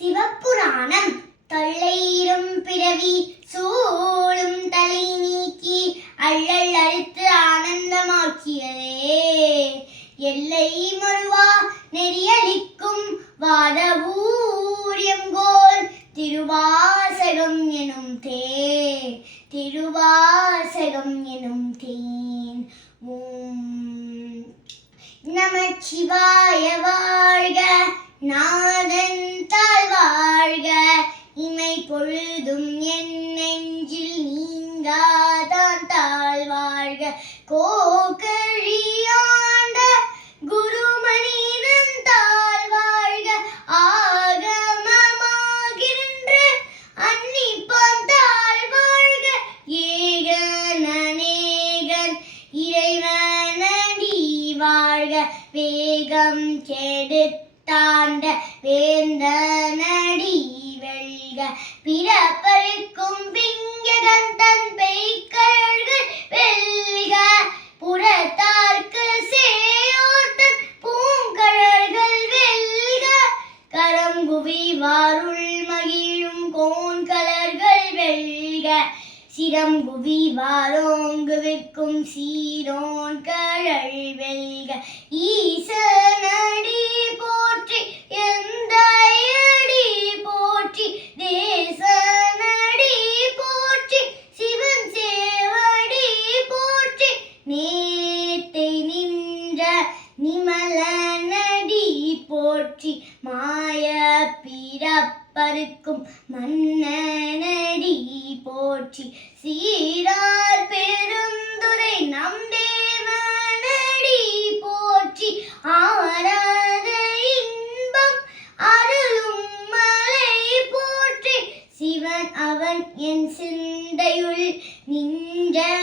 சிவபுராணம் தொல்லையிரும் பிறவி சூழும் தலை நீக்கி அள்ளல் அறுத்து ஆனந்தமாக்கியதே. எல்லை மறுவா நெறியளிக்கும் வாதவூரியங்கோல் திருவாசகம் எனும் திருவாசகம் எனும் தேன். நமச்சிவாய வாழ்க, நாதன் தாழ் வாழ்க, இமை பொழுதும் என் நெஞ்சில் நீங்காதான் தாழ் வாழ்க. கோகழியாண்ட குருமணிதன் தாழ் வாழ்க, ஆகமமாகின்ற அன்னிப்பான் தாழ் வாழ்க. ஏகன் அநேகன் இறைவனடி வாழ்க, வேகம் கெடுத்தாண்ட வேந்தனடி வெல்க. பிறப்பருக்கும் விஞ்ஞகன் தன் பெய்கழல்கள் வெல்க, புறத்தார்க்கு சேயோர்த்தன் பூங்கழல்கள் வெல்க. கரங்குவி வாருள் மகிழும் கோன்கலர்கள் வெல்க, சிரங்குவி வாரோங்கு விற்கும் சீரோன் கழல் வெல்க. ஈசனடி போற்றி எந்தையடி போற்றி, தேசனடி போற்றி சிவன் சேவடி போற்றி. நேத்தை நின்ற நிமலனடி போற்றி, மாய பிறப்பருக்கும் மன்னனடி போற்றி. சீரார் பெருந்துரை நம் தேவனடி போற்றி, ஆராத இன்பம் அருளும் மலை போற்றி. சிவன் அவன் என் சிந்தையுள் நின்றதனால்,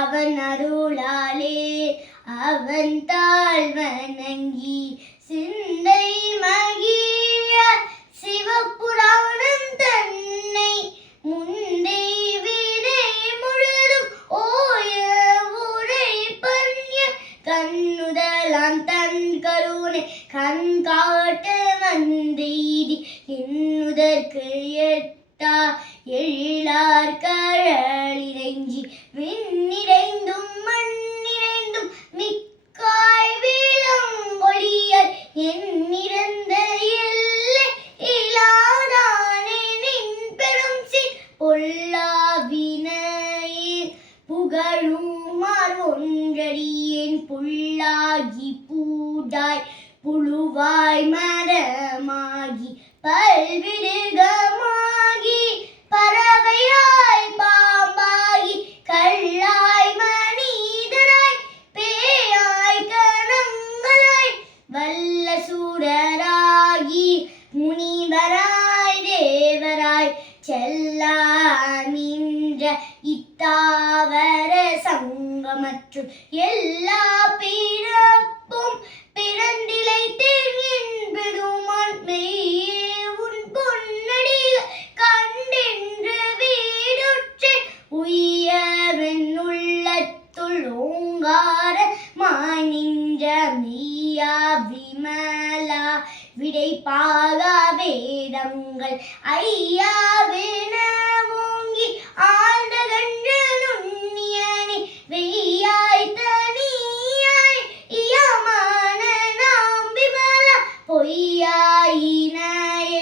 அவன் அருளாலே அவன் தாழ் வணங்கி சிந்தை மகிழ சிவபுராணம் தன்னை முந்தை வினை முழுதும் ஓய உரை பன்ய கண்ணுதலாம் தன் கருணை கண் காட்ட வந்தெய்தி. என்னுதற்கு எட்டா எழிலார் கழலிறைஞ்சி, விண்ணிறைந்தும் மண்ணிறைந்தும் மிக்காய் விளங்கொழியாய், என்னிறந்த எல்லை இலாதானே நின் பெரும் சீர். பொல்லாவினையில் புகழுமார் ஒன்றடியேன், புல்லாகி பூடாய் புழுவாய் மரமாகி பல்விருகமாகி பறவையாய் பாம்பாகி கல்லாய் மனிதராய் பேயாய் கணங்களாய் வல்ல சூரராகி முனிவராய் தேவராய் செல்லாமின்ற இத்தாவர சங்கமற்றும் எல்லா பிறப்பும் பிறந்திலைத்தேன் என்பெருமான் மெய்யே உன் பொன்னடிகள் கண்டென்று வீடுற்றேன். உய்யவென் உள்ளத்துள் ஓங்காரமாய் நின்ற மெய்யா விமலா விடைப்பாகா வேதங்கள் ஐயாவென ஓங்கி ஆழ்ந்த கன்ற நுண்ணியனே, வெய்யாய் தனியாய் இயமான நாம் விமலா, பொய்யாயின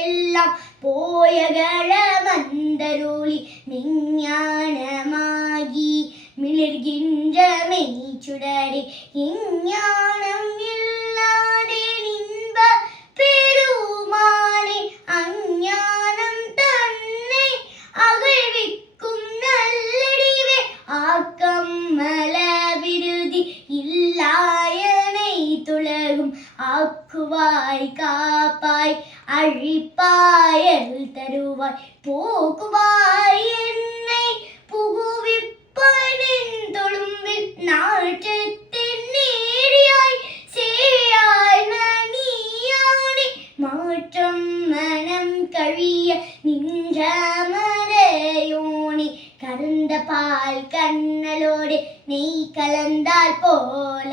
எல்லாம் போயகழ வந்தருளி மெஞ்ஞானமாகி மிளிர்கின்ற மெய்ச்சுடரே. இஞ்ஞானம் இல்லாதே நின்ப பெருமானே, அஞ்ஞானம் தன்னை அகழ்விக்கும் நல்லடிவே. ஆக்கம் மல விருதி இல்லாயனை துலகும், ஆக்குவாய் காப்பாய் அழிப்பாய் அருள் தருவாய், போக்குவாய் என்னை புகுவிப்பாய் நின் தொழும்பில் நாற்றத்தின் நேரியாய் சேயாய் நனியானே. மாற்றம் மனம் கழிய நின்ற மறையோனே, கறந்த பால் கண்ணலோடு நெய் கலந்தால் போல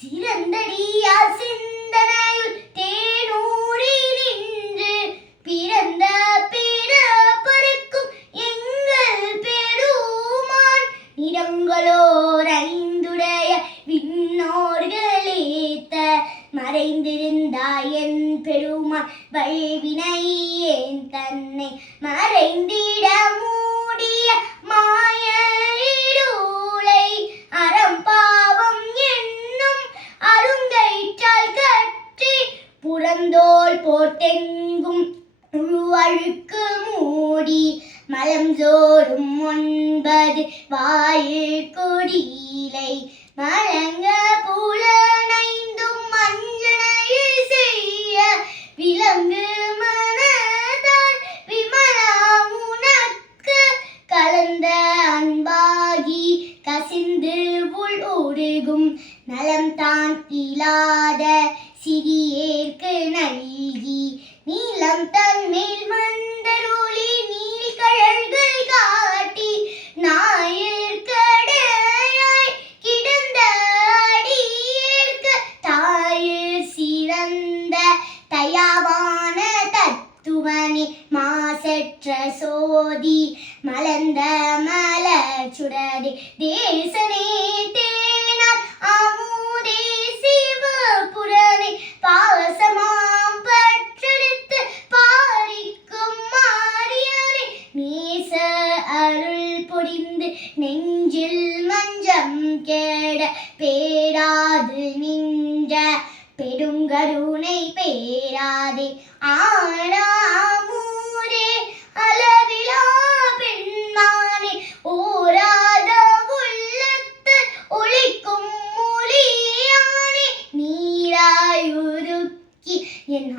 சிறந்தடியா சிந்தனையுள் தேனூரி இருந்தாய் என் பெருமான் வல்வினை ஏன் தன்னை மறைந்திட மூடிய மாய இருளை அறம்பாவம் என்னும் அருங்கயிற்றால் கற்றி புறந்தோல் போர்த்தெங்கும் அழுக்கு மூடி மலம் சோறும் 9 வாயில் கொடியிலை மலங்க புலனைந்தும் மஞ்சனையில் செய்ய விலங்கு மனதால் விமலா உனக்கு கலந்த அன்பாகி கசிந்து உள் உருகும் நலம் தான் இல்லாத சிறியேற்கு நல்கி நீலம் தன்மேல் மந்தரொளி நீள்கழல்கள் காட்டி நாயிற்கடையாய் கிடந்த அடியேற்கு தாயில் சிறந்த தயாவான தத்துவனே மாசற்ற சோதி மலர்ந்த மலர் சுடரே தேசனே தேனார் அமுதே சிவபுரனே பாசமாம் பற்றெடுத்து பாரிக்கும் மாறியாரே நேச அருள் பொழிந்து நெஞ்சில் மஞ்சம் கேட பேராது நின்ற பெருங்கருணை பேராதே ஆனாமூரே அளவிலா பெண்மானே ஓராத உள்ளத்து ஒளிக்கும் மொழியானே நீராயுருக்கி என்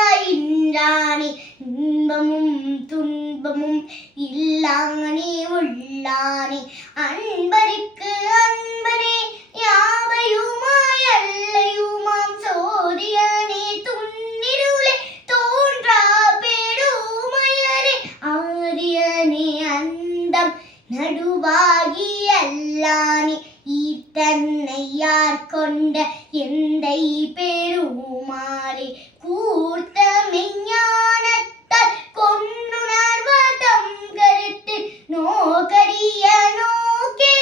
ஆளுயிராயின்றானே இன்பமும் துன்பமும் இல்லானே உள்ளானே அன்பருக்கு அன்பனே யாவையுமாய் அல்லையுமாம் சோதியனே துன்னிருளே தோன்றா பெருமையனே ஆரியனே அந்தம் நடுவாகி அல்லானே ஈத்தன்னை யார் கொண்ட எந்தை பெருமாளே கூர்த்த மெஞ்ஞானத்தால் கொண்டுணர்வதம் கருத்து நோக்கரிய நோக்கே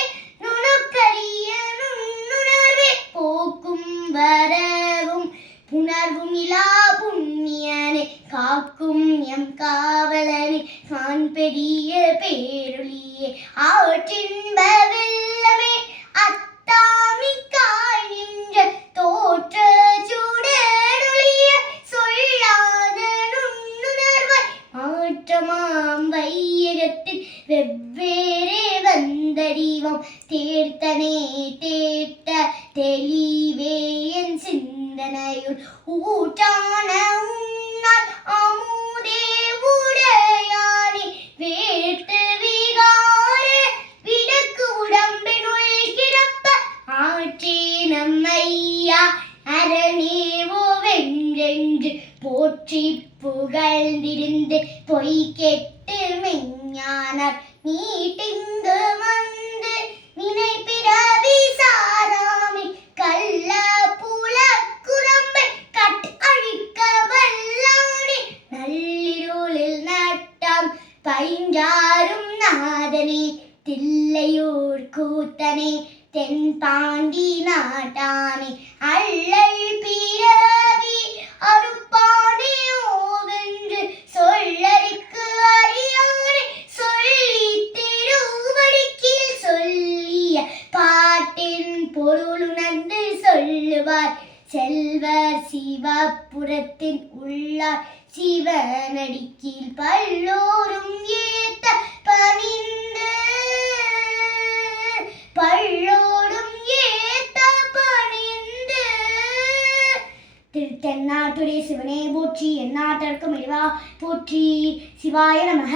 நுணுக்கரிய நுண்ணுணர்வே போக்கும் வரவும் புணர்வும் இலா புண்ணியனே காக்கும் எம் காவலனே கான் பெரிய பேருளியே ஆற்றின்ப வெள்ளமே அத்தாமிக்காய் நின்ற தோற்ற சுடரொளிய சொல்லாத நுண்ணுணர்வாய் மாற்றமாம் வையகத்தில் வெவ்வேறே வந்தறிவோம் தேர்த்தனே தேர்த்த தெளிவே என் சிந்தனையுள் ஊற்றான உன்னால் அமுதே உடையானே வேர்த்து விகார விடக்கு உடம்பினுள் கிடப்ப ஆற்றே நம்மையா அரணேவோ வென்றென்று போற்றி புகழ்ந்திருந்து பொய் கெட்டு மெஞ்ஞானார் நீட்டிங்கு வந்து நினைப்பிறவி சாராமி கள்ள புல குரம்பை கட் அழிக்க வல்லானே நள்ளிருளில் நட்டாம் பைஞ்சாரும் நாதனே தில்லையூர் கூத்தனே தென்பாண்டி நாட்டானே அள்ளல் பிறவி அருப்பானே ஓவென்று சொல்லறிக்கு அறியானே சொல்லி திருவடிக்கீழ் சொல்லிய பாட்டின் பொருளுணர்ந்து சொல்லுவார் செல்வர் சிவபுரத்தின் உள்ளார் சிவனடிக்கீழ் பல்லோரும் ஏத்த பணிந்து பல்லோடும் ஏத்த பணிந்து திருத்தென்னாட்டுடைய சிவனே போற்றி எந்நாட்டர்க்கும் இறைவா போற்றி சிவாய நமக.